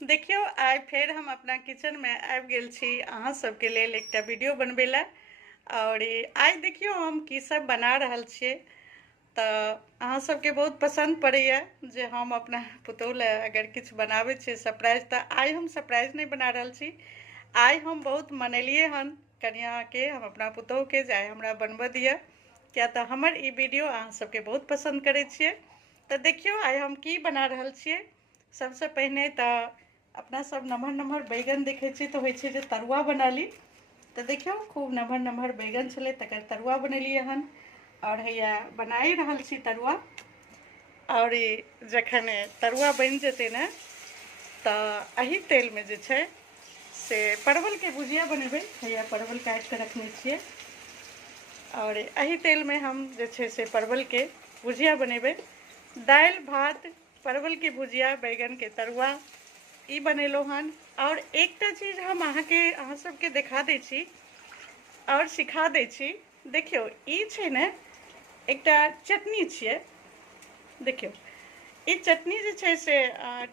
देखियो आइ फेर हम अपना किचन में आबि गेल छी अहाँ सबके लेल एकटा वीडियो बनबै लए। और आइ देखियो हम की सब बना रहल छियै। तऽ अहाँ सबके बहुत पसंद पड़ैया जे हम अपना पुतहु लए अगर किछु बनाबै छियै सरप्राइज। तऽ आइ हम सरप्राइज नहीं बना रहल छी। आइ हम बहुत मनेलियै हन कनियाके, हम अपना पुतहुके जे आइ हमरा बनबऽ दिअ, किया तऽ हमर ई वीडियो अहाँ सबके बहुत पसंद करै छियै। तऽ देखियो आइ हम की बना रहल छियै। सबसे पहिने तऽ अपना सब नमहर नमहर बैगन देखे छी तो होइ छै जे तरुआ बना ली। तो देखियो खूब नमहर नमहर बैगन छलै तकर तरुआ बनेलियै हन। और हैया बनाई रहल छी तरुआ। और जखन तरुआ बनि जेतै ने तऽ एही तेल में जे छै से परवल के भुजिया बनेबै। हैया परवल काटि कऽ रखने छियै। और एही तेल में हम जे छै से परवल के भुजिया बनेबै। दालि भात परवल के भुजिया बैगन के तरुआ ई बनेलहुँ हन। और एकटा चीज हम अहाँ सबके देखा दै छी और सिखा दै छी। देखियो ई छै ने एकटा चटनी छियै। देखियो ई चटनी जे छै से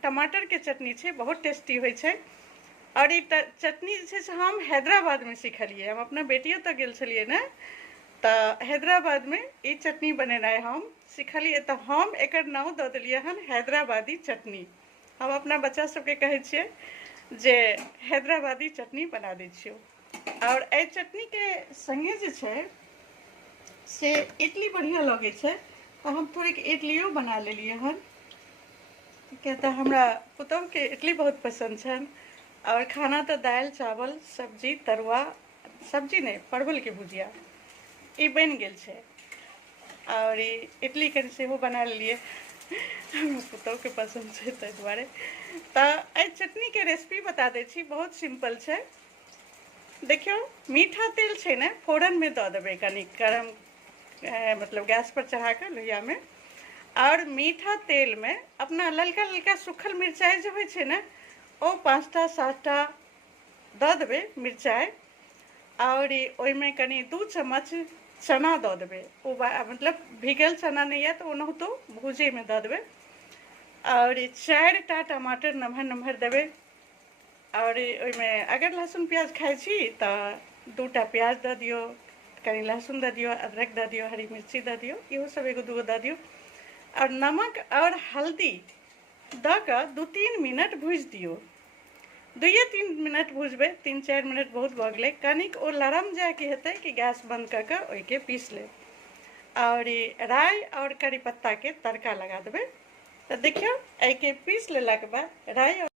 टमाटर के चटनी छै, बहुत टेस्टी होइ छै। और ई चटनी जे छै से हम हैदराबाद में सिखलियै। हम अपना बेटियो तऽ गेल छलियै ने, तऽ हैदराबाद में ई चटनी बनेनाइ हम सिखलियै। तऽ हम एकर नाम दऽ देलियै हन हैदराबादी चटनी। हम अपना बच्चा सबके कहै छियै जे हैदराबादी चटनी बना दै छियौ। और एहि चटनी के संगे जे छै से इडली बढ़िया लगे छै। तऽ हम थोड़ीक इडलियो बना लेलियै हन, किया तऽ हमरा पुतहु के इडली बहुत पसंद छनि। और खाना तऽ दालि चावल सब्जी तरुआ, सब्जी नहीं परवल के भुजिया ई बनि गेल छै। और इडली कनि सेहो बना लेलियै, पुतहु के पसंद छै ताहि दुआरे। तऽ एहि चटनी के रेसिपी बता दै छी, बहुत सिंपल छै। देखियो मीठा तेल छै ने फोरन में दऽ देबै कनि गरम, मतलब गैस पर चढ़ा कऽ लोहिया में। और मीठा तेल में अपना ललका ललका सूखल मिरचाई जे होइ छै ने ओ 5टा 7टा दऽ देबै मिरचाई। और ओहिमे कनि 2 चम्मच चना दऽ देबै। मतलब भीगल चना नहीं है तो ओनाहितो भूजे में दऽ देबै। और 4टा टमाटर नमहर नमहर देबै। और ओहिमे अगर लहसुन प्याज खाइ छी तऽ 2टा प्याज दऽ दियौ, कनि लहसुन दऽ दियौ, अदरक दऽ दियौ, हरी मिर्ची दऽ दियौ, इहो सब एगो दूगो दऽ दियौ। और नमक और हल्दी दऽ कऽ 2-3 मिनट भूजि दियौ। 2-3 मिनट भूजबै, 3-4 मिनट बहुत भऽ गेलै। कनिक ओ लरम जायके हेतै कि गैस बंद कऽ कऽ ओहिके पीस लेब। और राई और करी पत्ता के तड़का लगा देबै। तऽ देखियौ एहिके पीस लेलाके बाद राई